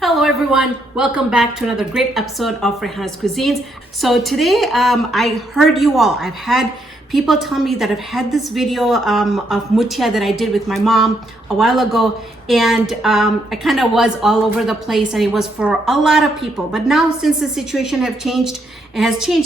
Hello everyone, welcome back to another great episode of Raihanascuisines. So today I heard you all. I've had people tell me that I've had this video of Muthiya that I did with my mom a while ago, and I kind of was all over the place, and it was for a lot of people. But now, since the situation has changed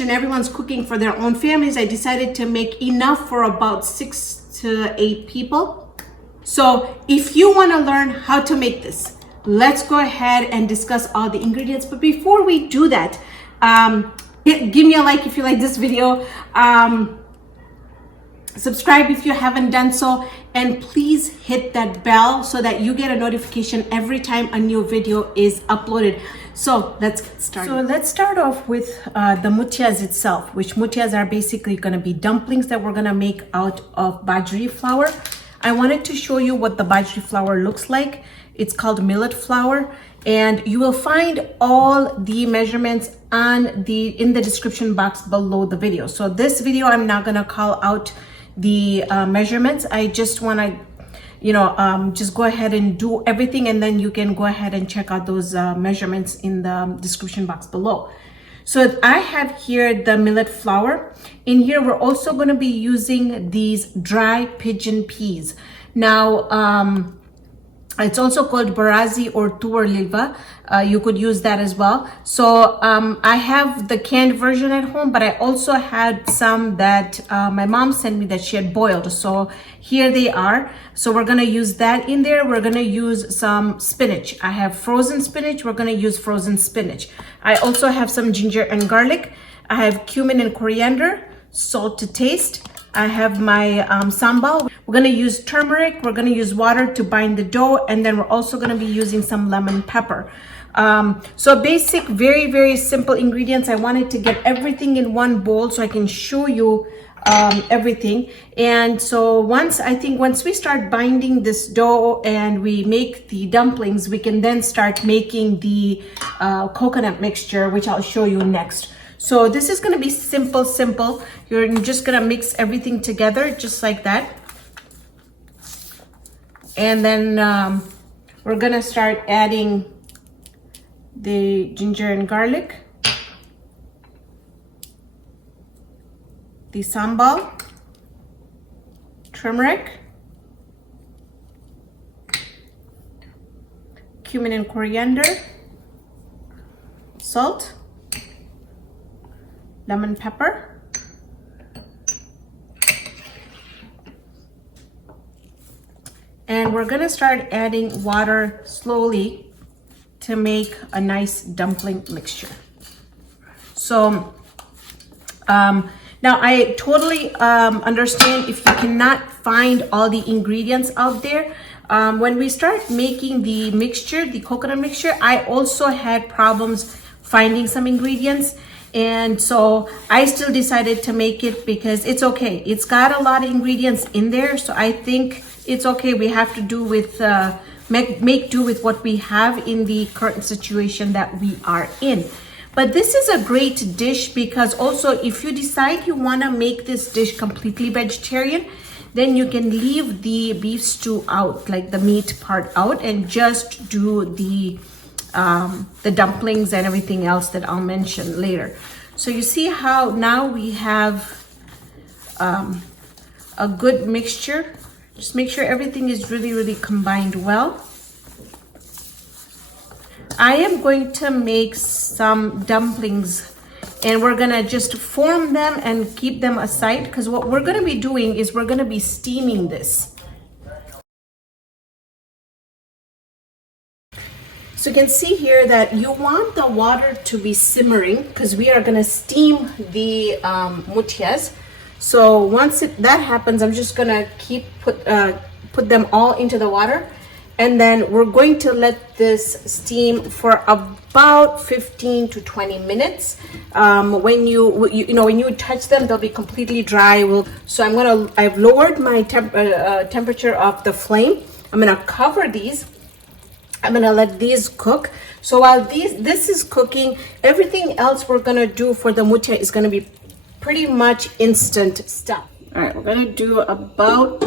and everyone's cooking for their own families, I decided to make enough for about 6 to 8 people. So if you want to learn how to make this, let's go ahead and discuss all the ingredients. But before we do that, give me a like if you like this video, subscribe if you haven't done so, and please hit that bell so that you get a notification every time a new video is uploaded. So let's get started. So let's start off with the muthiyas itself, which muthiyas are basically going to be dumplings that we're going to make out of bajri flour. I wanted to show you what the bajri flour looks like. It's called millet flour, and you will find all the measurements in the description box below the video. So this video, I'm not gonna call out the measurements. I just wanna, just go ahead and do everything, and then you can go ahead and check out those measurements in the description box below. So I have here the millet flour. In here, we're also gonna be using these dry pigeon peas. Now, it's also called bharazi or toovar lilva. You could use that as well. So I have the canned version at home, but I also had some that my mom sent me that she had boiled. So here they are. So we're gonna use that in there. We're gonna use some spinach. I have frozen spinach. We're gonna use frozen spinach. I also have some ginger and garlic. I have cumin and coriander, salt to taste. I have my sambal. We're gonna use turmeric. We're gonna use water to bind the dough, and then we're also gonna be using some lemon pepper. So basic, very, very simple ingredients. I wanted to get everything in one bowl so I can show you everything. And so once we start binding this dough and we make the dumplings, we can then start making the coconut mixture, which I'll show you next. So this is going to be simple. You're just going to mix everything together just like that. And then we're going to start adding the ginger and garlic, the sambal, turmeric, cumin and coriander, salt, lemon pepper, and we're gonna start adding water slowly to make a nice dumpling mixture. So now I totally understand if you cannot find all the ingredients out there. When we start making the mixture, the coconut mixture, I also had problems finding some ingredients. And so I still decided to make it because it's okay. It's got a lot of ingredients in there, so I think it's okay. We have to do with make do with what we have in the current situation that we are in. But this is a great dish because also if you decide you want to make this dish completely vegetarian, then you can leave the beef stew out, like the meat part out, and just do the dumplings and everything else that I'll mention later. So you see how now we have a good mixture. Just make sure everything is really combined well. I am going to make some dumplings, and we're gonna just form them and keep them aside, because what we're gonna be doing is we're gonna be steaming this. So you can see here that you want the water to be simmering because we are going to steam the muthiyas. So once that happens, I'm just going to put them all into the water, and then we're going to let this steam for about 15 to 20 minutes. When you touch them, they'll be completely dry. So I've lowered my temperature of the flame. I'm going to cover these. I'm gonna let these cook. So while this is cooking, everything else we're gonna do for the muthiya is gonna be pretty much instant stuff. All right, we're gonna do about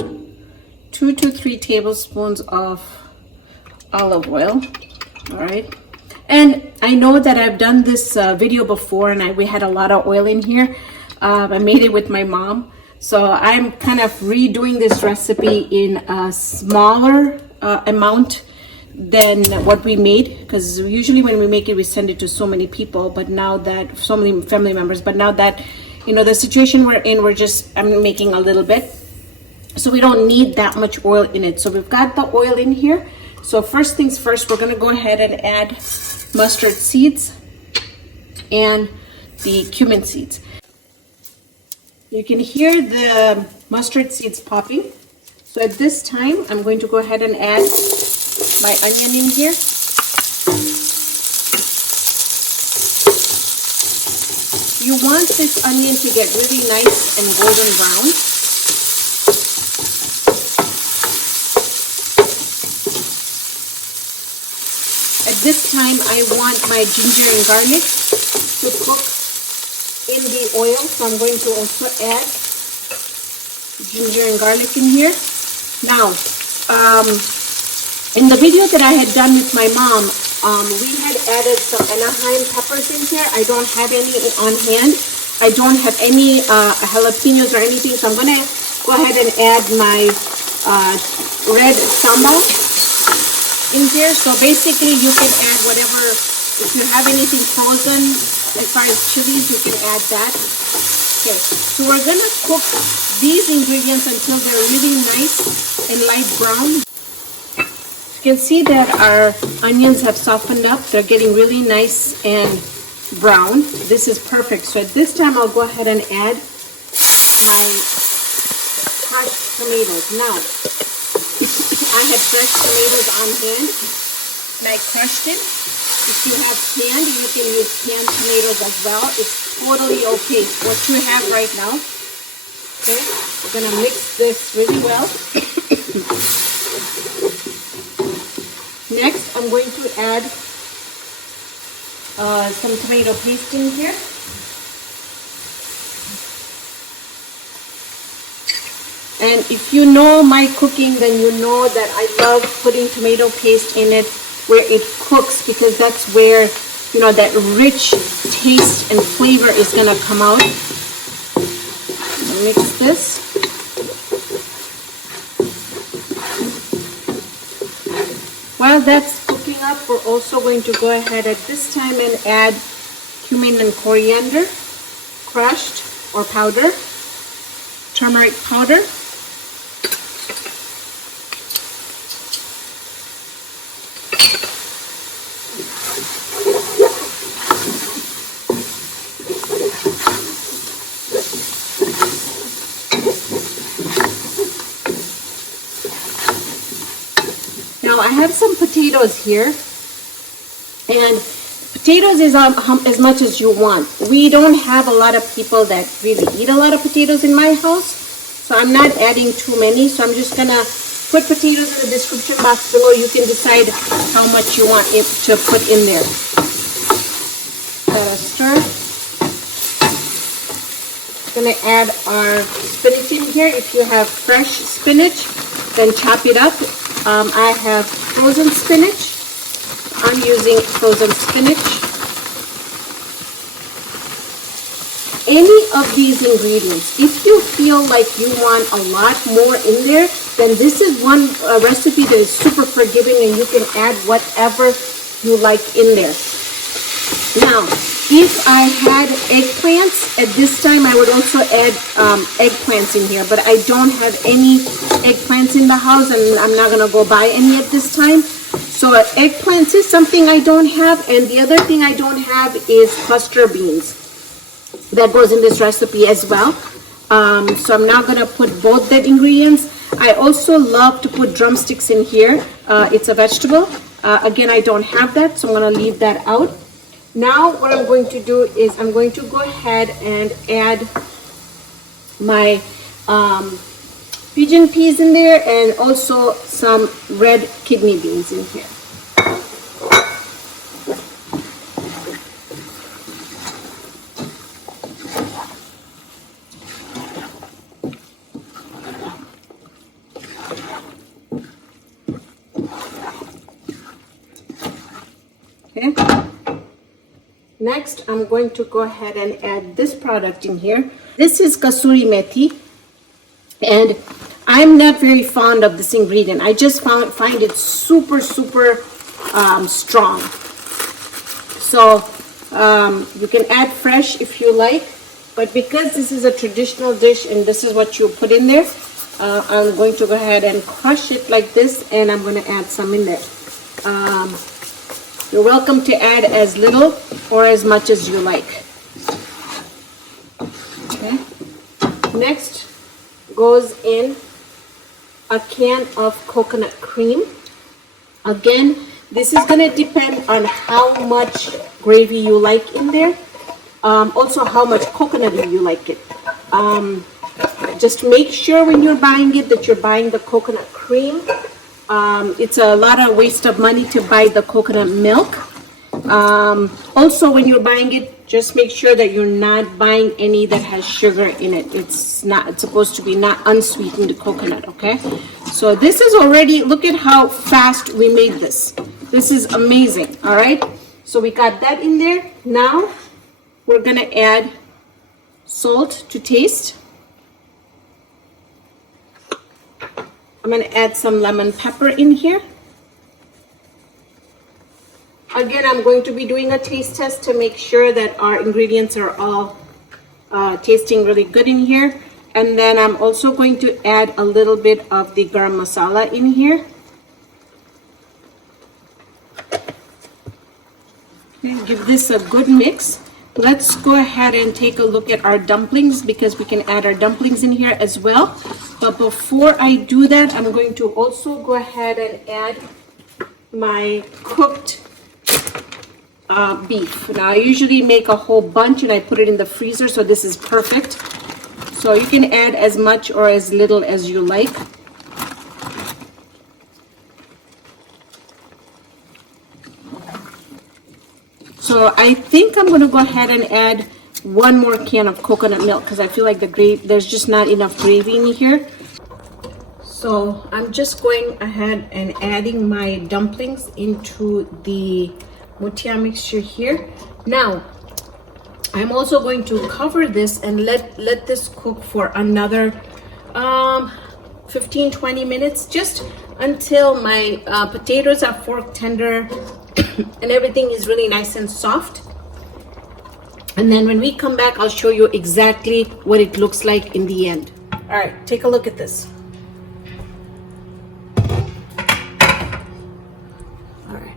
2 to 3 tablespoons of olive oil. All right, And I know that I've done this video before, and we had a lot of oil in here. I made it with my mom. So I'm kind of redoing this recipe in a smaller amount than what we made, because usually when we make it, we send it to so many people, but now that so many family members, but now that, you know, the situation we're in, I'm making a little bit. So we don't need that much oil in it. So we've got the oil in here. So first things first, we're gonna go ahead and add mustard seeds and the cumin seeds. You can hear the mustard seeds popping. So at this time, I'm going to go ahead and add my onion in here. You want this onion to get really nice and golden brown. At this time, I want my ginger and garlic to cook in the oil, so I'm going to also add ginger and garlic in here. Now, in the video that I had done with my mom, we had added some Anaheim peppers in here. I don't have any on hand. I don't have any jalapenos or anything, so I'm going to go ahead and add my red sambal in here. So basically, you can add whatever, if you have anything frozen, as far as chilies, you can add that. Okay, so we're gonna cook these ingredients until they're really nice and light brown. You can see that our onions have softened up. They're getting really nice and brown. This is perfect. So at this time, I'll go ahead and add my crushed tomatoes. Now, I had fresh tomatoes on hand and I crushed it. If you have canned, you can use canned tomatoes as well. It's totally okay. What you have right now. Okay, we're gonna mix this really well. Next, I'm going to add some tomato paste in here. And if you know my cooking, then you know that I love putting tomato paste in it where it cooks, because that's where, you know, that rich taste and flavor is gonna come out. Mix this. While that's cooking up, we're also going to go ahead at this time and add cumin and coriander, crushed or powder, turmeric powder, Now I have some potatoes here, and potatoes is as much as you want. We don't have a lot of people that really eat a lot of potatoes in my house, so I'm not adding too many. So I'm just gonna put potatoes in the description box below. You can decide how much you want it to put in there. Gotta stir. Gonna add our spinach in here. If you have fresh spinach, then chop it up. I have frozen spinach. I'm using frozen spinach. Any of these ingredients, if you feel like you want a lot more in there, then this is one recipe that is super forgiving and you can add whatever you like in there. Now, if I had eggplants, at this time I would also add eggplants in here, but I don't have any eggplants in the house and I'm not going to go buy any at this time. So eggplants is something I don't have, and the other thing I don't have is cluster beans. That goes in this recipe as well. So I'm not going to put both that ingredients. I also love to put drumsticks in here. It's a vegetable. Again, I don't have that, so I'm going to leave that out. Now what I'm going to do is I'm going to go ahead and add my pigeon peas in there and also some red kidney beans in here. Okay. Next, I'm going to go ahead and add this product in here. This is kasuri methi, and I'm not very fond of this ingredient. I just find it super strong. So you can add fresh if you like, but because this is a traditional dish and this is what you put in there, I'm going to go ahead and crush it like this, and I'm going to add some in there. You're welcome to add as little or as much as you like. Okay. Next goes in a can of coconut cream. Again, this is going to depend on how much gravy you like in there. Also how much coconut you like it. Just make sure when you're buying it that you're buying the coconut cream. It's a lot of waste of money to buy the coconut milk. Also, when you're buying it, just make sure that you're not buying any that has sugar in it. It's supposed to be not unsweetened coconut, okay? So this is already, look at how fast we made this. This is amazing, all right? So we got that in there. Now we're gonna add salt to taste. I'm going to add some lemon pepper in here. Again, I'm going to be doing a taste test to make sure that our ingredients are all tasting really good in here. And then I'm also going to add a little bit of the garam masala in here. Okay, give this a good mix. Let's go ahead and take a look at our dumplings, because we can add our dumplings in here as well. But before I do that, I'm going to also go ahead and add my cooked beef. Now, I usually make a whole bunch and I put it in the freezer, so this is perfect. So you can add as much or as little as you like. So I think I'm going to go ahead and add one more can of coconut milk, because I feel like there's just not enough gravy in here. So I'm just going ahead and adding my dumplings into the Muthiya mixture here. Now, I'm also going to cover this and let this cook for another 15-20 minutes, just until my potatoes are fork tender and everything is really nice and soft. And then when we come back, I'll show you exactly what it looks like in the end. All right, take a look at this. All right,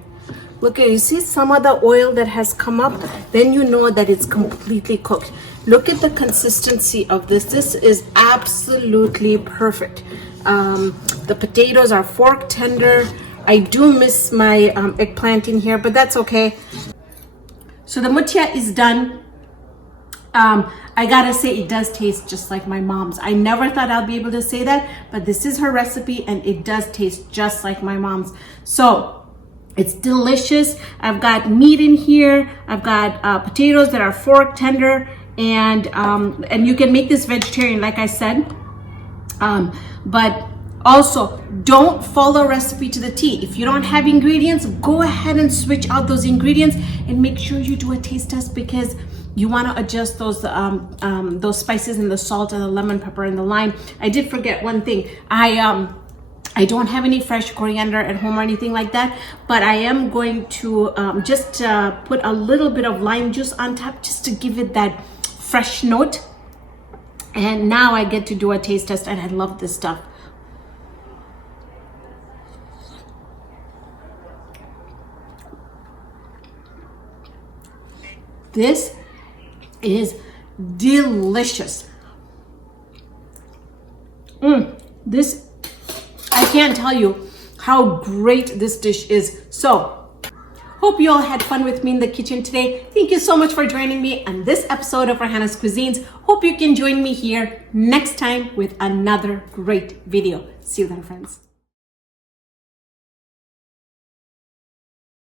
look at, you see some of the oil that has come up? Then you know that it's completely cooked. Look at the consistency of this. This is absolutely perfect. The potatoes are fork tender. I do miss my eggplant in here, but that's okay. So the Muthiya is done. I gotta say, it does taste just like my mom's. I never thought I'll be able to say that, but this is her recipe and it does taste just like my mom's. So it's delicious. I've got meat in here. I've got potatoes that are fork tender, and you can make this vegetarian, like I said. But also, don't follow recipe to the T. If you don't have ingredients, go ahead and switch out those ingredients and make sure you do a taste test, because you want to adjust those spices and the salt and the lemon pepper and the lime. I did forget one thing. I don't have any fresh coriander at home or anything like that, but I am going to just put a little bit of lime juice on top, just to give it that fresh note. And now I get to do a taste test, and I love this stuff. This is delicious. This, I can't tell you how great this dish is. So, hope you all had fun with me in the kitchen today. Thank you so much for joining me on this episode of Raihana's Cuisines. Hope you can join me here next time with another great video. See you then, friends.